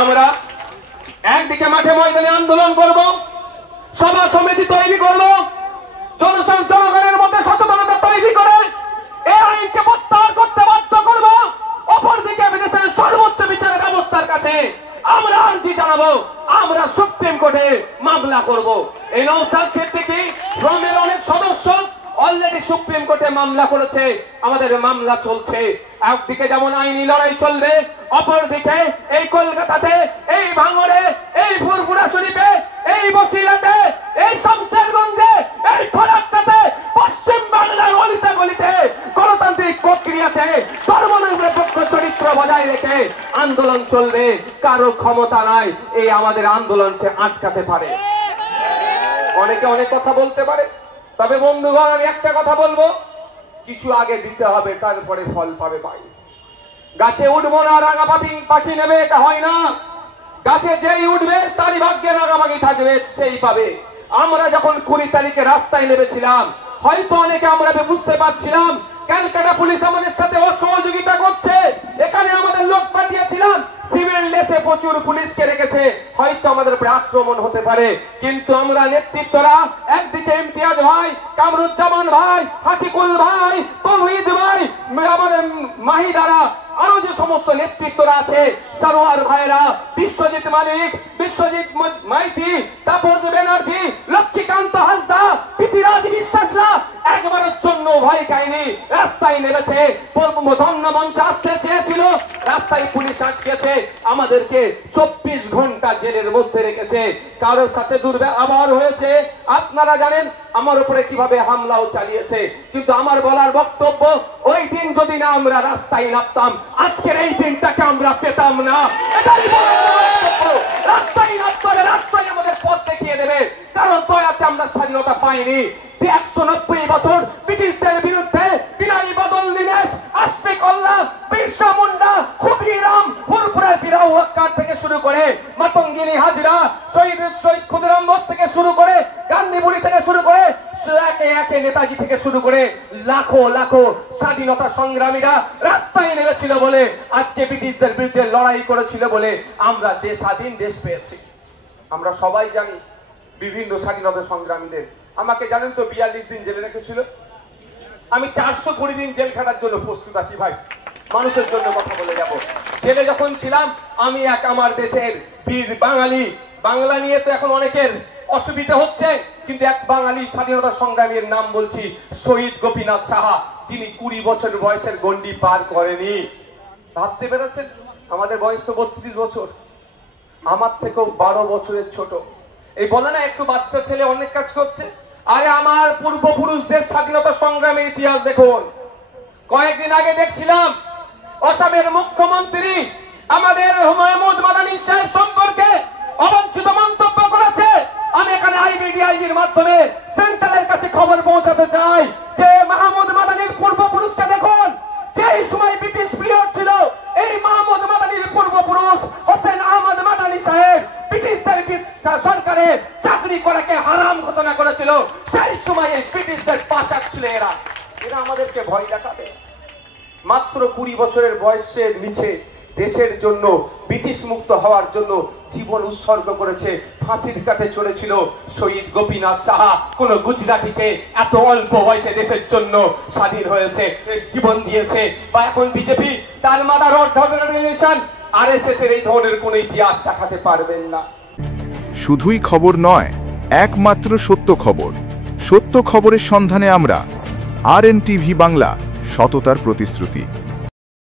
আমরা একদিকে মাঠে ময়দানে আন্দোলন করব, সভা সমিতি তৈরি করব, জনগণের মধ্যে সচেতনতা তৈরি করে এই আইনকে প্রত্যাহার করতে বাধ্য করব। অপরদিকে বিদেশের সর্বোচ্চ বিচার ব্যবস্থার কাছে আমরা আর্জি জানাবো, আমরা সুপ্রিম কোর্টে মামলা করব। এই নওশাদ সিদ্দিকী ফ্রমের অনেক সদস্য অলরেডি সুপ্রিম কোর্টে মামলা করেছে, আমাদের মামলা চলছে। একদিকে যেমন আইনি লড়াই চলবে, অপরদিকে এই কলকাতাতে, এই ভাঙড়ে, এই ফুরফুরা শরীফে, এই বসিরহাটে, এই শমশেরগঞ্জে, এই ফরাক্কাতে, পশ্চিম বাংলার অলিতে গলিতে গণতান্ত্রিক প্রক্রিয়াতে ধর্মনিরপেক্ষ চরিত্র বজায় রেখে আন্দোলন চলবে। কারো ক্ষমতা নাই এই আমাদের আন্দোলনকে আটকাতে পারে। অনেকে অনেক কথা বলতে পারে, তবে বন্ধুগণ আমি একটা কথা বলবো, কিছু আগে দিতে হবে, তারপরে ফল পাবে ভাই। গাছে উঠবো না রাঙা পাখি নেবে, এটা হয় না। গাছে যেই উঠবে তারই ভাগ্যে রাঙামাখি থাকবে, সেই পাবে। আমরা যখন 20 তারিখে রাস্তায় নেমেছিলাম, হয়তো অনেকে আমরা বুঝতে পারছিলাম ক্যালকাটা পুলিশ আমাদের সাথে অসহযোগিতা করছে, এখানে আমাদের লোক পাঠিয়েছিলাম, সিভিল ড্রেসে প্রচুর পুলিশকে রেখেছে, হয়তো আমাদের উপরে আক্রমণ হতে পারে। কিন্তু আমরা নেতৃত্বরা, একদিকে ইমতিয়াজ ভাই, কামরুজ্জামান ভাই, হাকিকুল ভাই, তৌহিদ ভাই, আমাদের মাহিদারা, আরো যে সমস্ত নেতৃত্বরা আছে, সরোয়ার ভাইরা, বিশ্বজিৎ মালিক, বিশ্বজিৎ মাইতি, তাপস ব্যানার্জি, লক্ষ্মীকান্ত হাসদা, পৃথিরাজ বিশ্বাসরা একবারের জন্য ভয় খায়নি, রাস্তায় নেমেছে। ধন্য মঞ্চে আসতে চেয়েছিল, রাস্তায় পুলিশ আটকেছে, আমাদেরকে 24 ঘন্টা জেলের মধ্যে রেখেছে। কারোর সাথে দুর্ব্যবহার হয়েছে, আপনারা জানেন আমার উপরে কিভাবে হামলাও চালিয়েছে। কিন্তু আমার বলার বক্তব্য, ওই দিন যদি না আমরা রাস্তায় নামতাম, আজকের এই দিনটাকে আমরা পেতাম না। এটাই বক্তব্য। রাস্তায় নামতে হবে, রাস্তায় আমাদের পথ দেখিয়ে দেবে। কারণ দয়াতে আমরা স্বাধীনতা পাইনি। 190 বছর ব্রিটিশদের বিরুদ্ধে বিনয় বাদল দীনেশ, আশফাক উল্লাহ, বিরসা মুন্ডা, ক্ষুদিরাম, ফুরফুরার বিরাউ আক্কার থেকে শুরু করে মাতঙ্গিনী হাজরা, শহীদ ক্ষুদিরাম বোস থেকে শুরু করে, গান্ধী বুড়ি থেকে শুরু করে, একে একে নেতাজি থেকে শুরু করে লাখো লাখো স্বাধীনতা সংগ্রামীরা রাস্তায় নেমেছিল বলে, আজকে ব্রিটিশদের বিরুদ্ধে লড়াই করেছিল বলে আমরা স্বাধীন দেশ পেয়েছি। আমরা সবাই জানি বিভিন্ন স্বাধীনতা সংগ্রামীদের। আমাকে জানেন তো 42 দিন জেলে রেখেছিল। আমি 420 দিন জেল খাটার জন্য প্রস্তুত আছি ভাই, মানুষের জন্য কথা বলে যাব। জেলে যখন ছিলাম আমি আমার দেশের বীর বাঙালি, বাংলা নিয়ে তো এখন অনেকের অসুবিধা হচ্ছে, কিন্তু এক বাঙালি স্বাধীনতা সংগ্রামীর নাম বলছি, শহীদ গোপীনাথ সাহা, যিনি 20 বছর বয়সের গন্ডি পার করেনি। ভাবতে পেরেছেন, আমাদের বয়স তো 32 বছর, আমার থেকেও 12 বছরের ছোট। এই বলে না একটু বাচ্চা ছেলে অনেক কাজ করছে, আরে আমার পূর্বপুরুষদের স্বাধীনতা সংগ্রামের ইতিহাস দেখুন। কয়েকদিন আগে দেখছিলাম আসামের মুখ্যমন্ত্রী আমাদের মাহমুদ মাদানী সাহেব সম্পর্কে অবাঞ্ছিত মন্তব্য করেছে। আমি এখানে আইবিডিআইবির মাধ্যমে সেন্ট্রালের কাছে খবর পৌঁছাতে চাই যে মাহমুদ মাদানীর পূর্বপুরুষকে দেখুন। যেই সময় ব্রিটিশ পিরিয়ড ছিল, এই মাহমুদ মাদানীর পূর্বপুরুষ হোসেন আহমদ মাদানী সাহেব ব্রিটিশদের সরকারে চাকরি করাকে হারাম ঘোষণা করেছিল। সেই সময় এই ব্রিটিশদের পা চাটছিল এরা আমাদেরকে ভয় দেখাবে। মাত্র 20 বছরের বয়সের নিচে দেশের জন্য, ব্রিটিশ মুক্ত হওয়ার জন্য জীবন উৎসর্গ করেছে, ফাঁসির কাঠে চড়েছিল শহীদ গোপীনাথ সাহা। কোন গুজরাটিকে এত অল্প বয়সে দেশের জন্য স্বাধীন হয়েছে, জীবন দিয়েছে? বা এখন বিজেপি তার মাদার অর্গানাইজেশন আরএসএস এর এই ধরনের কোন ইতিহাস দেখাতে পারবেন না। শুধুই খবর নয়, একমাত্র সত্য খবর। সত্য খবরের সন্ধানে আমরা RNTV বাংলা, সততার প্রতিশ্রুতি।